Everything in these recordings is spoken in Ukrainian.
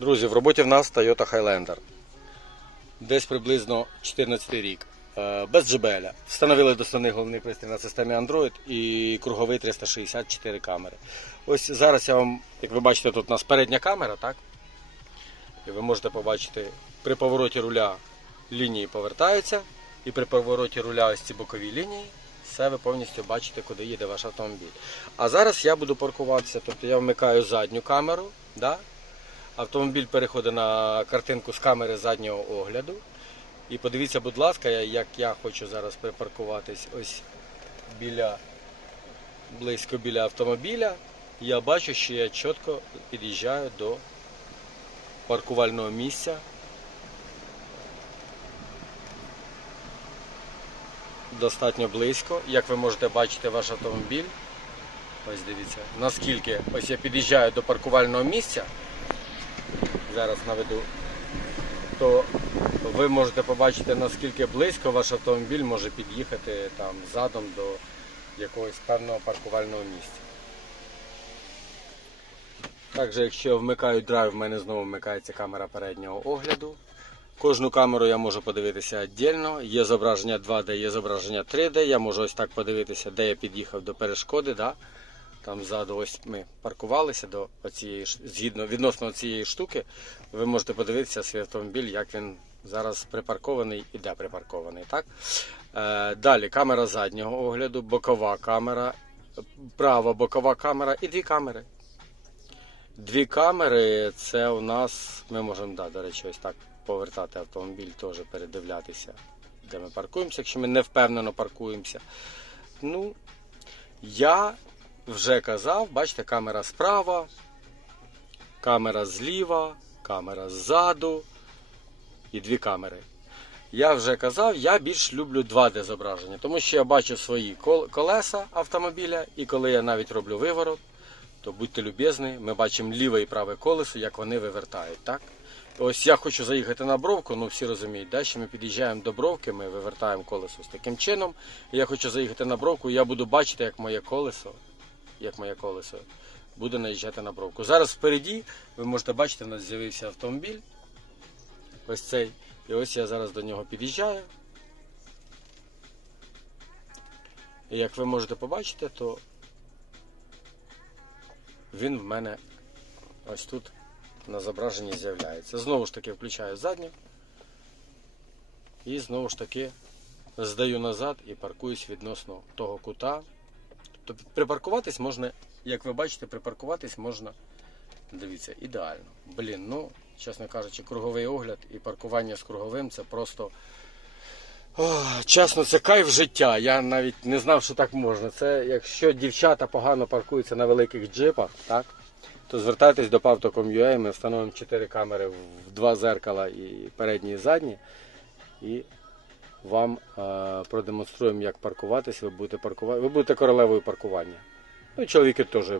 Друзі, в роботі в нас Toyota Highlander. Десь приблизно 14 рік. Е, Без JBL. Встановили доставний головний пристрій на системі Android і круговий 364 камери. Ось зараз я вам, як ви бачите, тут у нас передня камера, так? І ви можете побачити, при повороті руля лінії повертаються, і при повороті руля ось ці бокові лінії, все ви повністю бачите, куди їде ваш автомобіль. А зараз я буду паркуватися, тобто я вмикаю задню камеру, да? Автомобіль переходить на картинку з камери заднього огляду. І подивіться, будь ласка, як я хочу зараз припаркуватись ось біля близько біля автомобіля. Я бачу, що я чітко під'їжджаю до паркувального місця. Достатньо близько. Як ви можете бачити ваш автомобіль. Ось дивіться, наскільки ось я під'їжджаю до паркувального місця. Зараз наведу, то ви можете побачити, наскільки близько ваш автомобіль може під'їхати там задом до якогось певного паркувального місця. Також, якщо я вмикаю драйв, в мене знову вмикається камера переднього огляду. Кожну камеру я можу подивитися віддільно. Є зображення 2D, є зображення 3D. Я можу ось так подивитися, де я під'їхав до перешкоди. Да? Там ззаду ось ми паркувалися до оцієї, згідно відносно цієї штуки. Ви можете подивитися свій автомобіль, як він зараз припаркований і де припаркований. Так? Е, далі камера заднього огляду, бокова камера, права бокова камера і дві камери. Дві камери це у нас, ми можемо, да, до речі, ось так повертати автомобіль, теж передивлятися, де ми паркуємося, якщо ми не впевнено паркуємося. Ну, я вже казав, бачите, камера справа, камера зліва, камера ззаду і дві камери. Я вже казав, я більш люблю 2D зображення, тому що я бачу свої колеса автомобіля, і коли я навіть роблю виворот, то будьте любезні, ми бачимо ліве і праве колесо, як вони вивертають. Так? Ось я хочу заїхати на бровку, ну всі розуміють, да? що ми під'їжджаємо до бровки, ми вивертаємо колесо з таким чином. Я хочу заїхати на бровку, і я буду бачити, як моє колесо, як моє колесо буде наїжджати на бровку. Зараз впереді ви можете бачити, у нас з'явився автомобіль. Ось цей. І ось я зараз до нього під'їжджаю. І як ви можете побачити, то він в мене ось тут на зображенні з'являється. Знову ж таки включаю задню. І знову ж таки здаю назад і паркуюсь відносно того кута. Тобто припаркуватись можна, як ви бачите, припаркуватись можна, дивіться, ідеально. Блін, ну, чесно кажучи, круговий огляд і паркування з круговим це просто. Ох, чесно, це кайф життя. Я навіть не знав, що так можна. Це якщо дівчата погано паркуються на великих джипах, так? То звертайтесь до Pavto.com.ua, ми встановимо 4 камери в два зеркала і передні, і задні. І вам е, продемонструємо, як паркуватись. Ви будете паркувати. Ви будете королевою паркування. Ну і чоловіки теж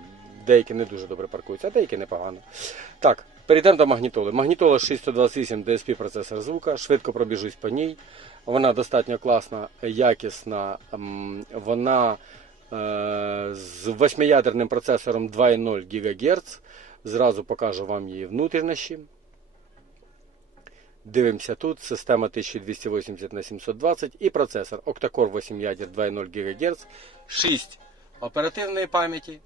деякі не дуже добре паркуються, а деякі непогано. Так, перейдемо до магнітоли. Магнітола 628 DSP процесор звука, швидко пробіжусь по ній. Вона достатньо класна, якісна. Вона е, з восьмиядерним процесором 2,0 ГГц. Зразу покажу вам її внутрішні. Дивимося тут. Система 1280 на 720 і процесор Octa-Core 8 ядер 2,0 ГГц, 6 оперативної пам'яті,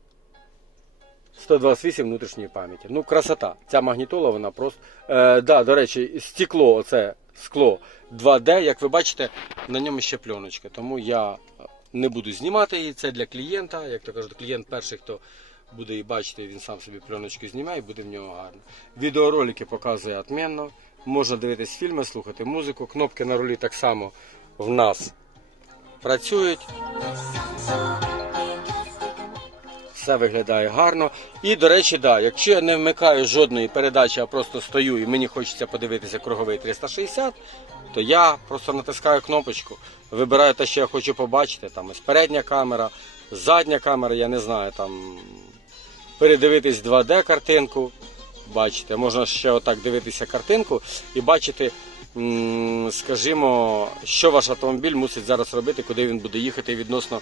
128 внутрішньої пам'яті. Ну, красота. Ця магнітола, вона просто. Е, да, до речі, стекло, оце скло 2D, як ви бачите, на ньому ще пленочка. Тому я не буду знімати її. Це для клієнта. Як то кажуть, клієнт перший, хто буде її бачити, він сам собі пленочку знімає і буде в нього гарно. Відеоролики показує отменно. Можна дивитись фільми, слухати музику. Кнопки на рулі так само в нас працюють. Все виглядає гарно. І, до речі, да, якщо я не вмикаю жодної передачі, а просто стою і мені хочеться подивитися круговий 360, то я просто натискаю кнопочку, вибираю те, що я хочу побачити. Там ось передня камера, задня камера, я не знаю, там передивитись 2D картинку. Бачите, можна ще отак дивитися картинку і бачити, скажімо, що ваш автомобіль мусить зараз робити, куди він буде їхати відносно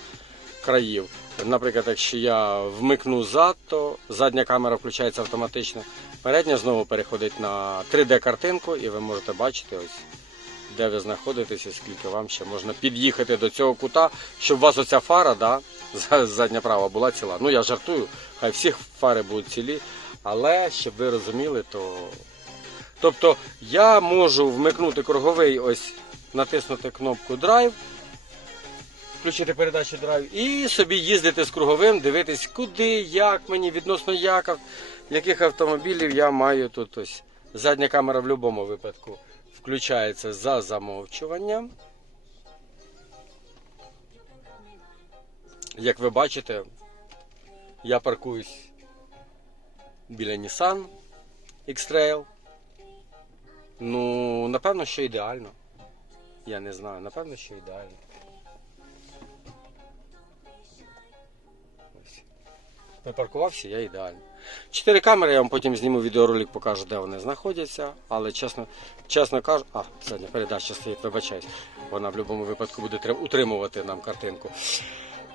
країв. Наприклад, якщо я вмикну зад, то задня камера включається автоматично. Передня знову переходить на 3D-картинку, і ви можете бачити, ось, де ви знаходитеся, скільки вам ще можна під'їхати до цього кута, щоб у вас оця фара, да, задня права була ціла. Ну я жартую, хай всі фари будуть цілі, але щоб ви розуміли, то. Тобто я можу вмикнути круговий, ось натиснути кнопку драйв, включити передачу драйв і собі їздити з круговим, дивитись, куди, як мені, відносно як, яких автомобілів я маю тут ось. Задня камера в будь-якому випадку включається за замовчуванням. Як ви бачите, я паркуюсь біля Nissan X-Trail. Ну, напевно, що ідеально. Я не знаю, напевно, що ідеально. Ось. Припаркувався я ідеально. Чотири камери, я вам потім зніму відеоролик, покажу, де вони знаходяться. Але чесно, чесно кажу, а, задня передача стоїть, вибачаюсь. Вона в будь-якому випадку буде утримувати нам картинку.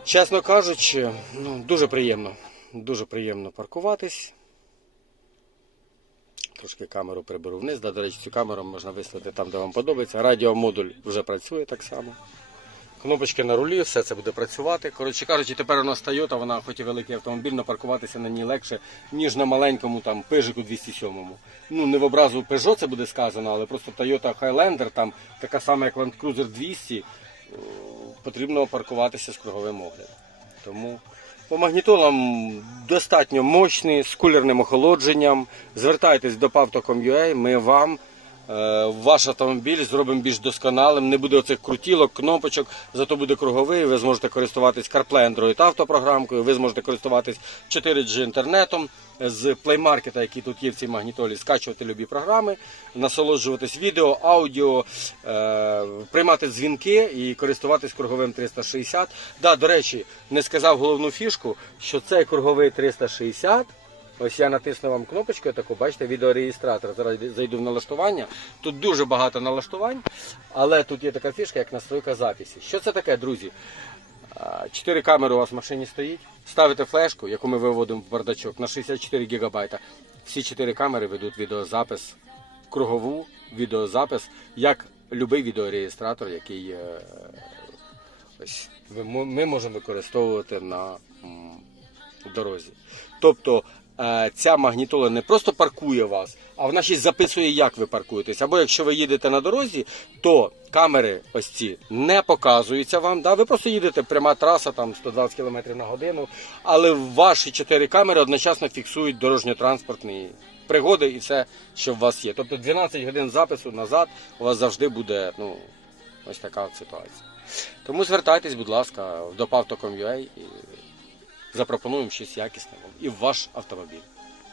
Чесно кажучи, ну, дуже приємно. Дуже приємно паркуватись. Трошки камеру приберу вниз. Да, до речі, цю камеру можна вислати там, де вам подобається. Радіомодуль вже працює так само. Кнопочки на рулі, все це буде працювати. Коротше кажучи, тепер у нас Toyota, вона хоч і великий автомобіль, але паркуватися на ній легше, ніж на маленькому там пижику 207-му. Ну, не в образу Peugeot це буде сказано, але просто Toyota Highlander, там така сама, як Land Cruiser 200, потрібно паркуватися з круговим оглядом. Тому по магнітолам достатньо мощний, з кулерним охолодженням. Звертайтесь до Pavto.com.ua, ми вам ваш автомобіль зробимо більш досконалим. Не буде оцих крутілок, кнопочок, зато буде круговий. Ви зможете користуватись CarPlay Android автопрограмкою, ви зможете користуватись 4G інтернетом з Play Market, який тут є в цій магнітолі, скачувати любі програми, насолоджуватись відео, аудіо, е, приймати дзвінки і користуватись круговим 360. Да, до речі, не сказав головну фішку, що цей круговий 360. Ось я натисну вам кнопочку, таку, бачите, відеореєстратор. Зараз зайду в налаштування. Тут дуже багато налаштувань, але тут є така фішка, як настройка записі. Що це таке, друзі? Чотири камери у вас в машині стоїть. Ставите флешку, яку ми виводимо в бардачок на 64 гігабайта. Всі чотири камери ведуть відеозапис, кругову відеозапис, як будь-який відеореєстратор, який е, ось, ми можемо використовувати на дорозі. Тобто ця магнітола не просто паркує вас, а вона ще й записує, як ви паркуєтесь. Або якщо ви їдете на дорозі, то камери ось ці не показуються вам. Да? Ви просто їдете пряма траса, там 120 км на годину, але ваші чотири камери одночасно фіксують дорожньо-транспортні пригоди і все, що в вас є. Тобто 12 годин запису назад у вас завжди буде ну, ось така ситуація. Тому звертайтесь, будь ласка, до Pavto.com.ua і запропонуємо щось якісне вам і ваш автомобіль.